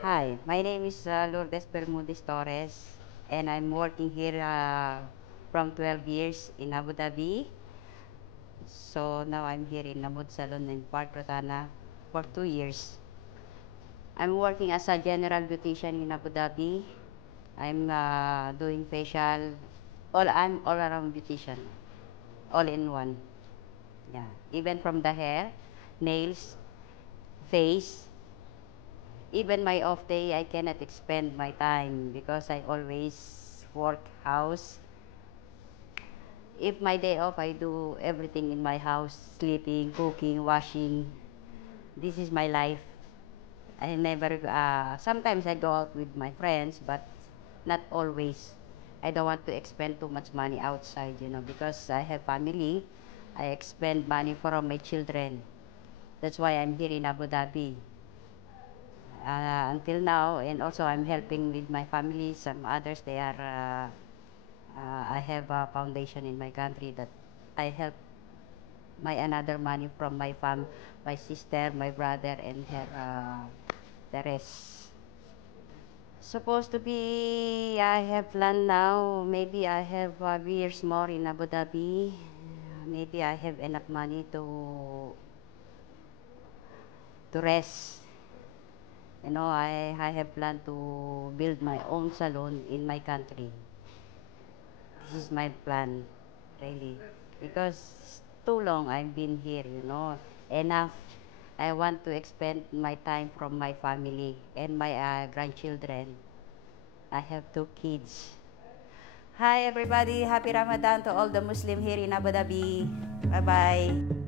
Hi, my name is Lourdes Bermudez Torres, and I'm working here from 12 years in Abu Dhabi. So now I'm here in Namud Salon in Park Rotana for 2 years. I'm working as a general beautician in Abu Dhabi. I'm doing facial. I'm all around beautician, all in one. Yeah, even from the hair, nails, face, even my off day, I cannot expend my time because I always work house. If my day off, I do everything in my house, sleeping, cooking, washing. This is my life. I never, sometimes I go out with my friends, but not always. I don't want to expend too much money outside, because I have family. I expend money for my children. That's why I'm here in Abu Dhabi. Until now, and also I'm helping with my family. Some others, they are, I have a foundation in my country that I help my another money from my sister, my brother, and her, the rest. Supposed to be, I have planned now, maybe I have 5 years more in Abu Dhabi. Maybe I have enough money to rest. I have planned to build my own salon in my country. This is my plan, really. Because too long I've been here, enough. I want to expend my time from my family and my grandchildren. I have 2 kids. Hi everybody, happy Ramadan to all the Muslim here in Abu Dhabi. Bye-bye.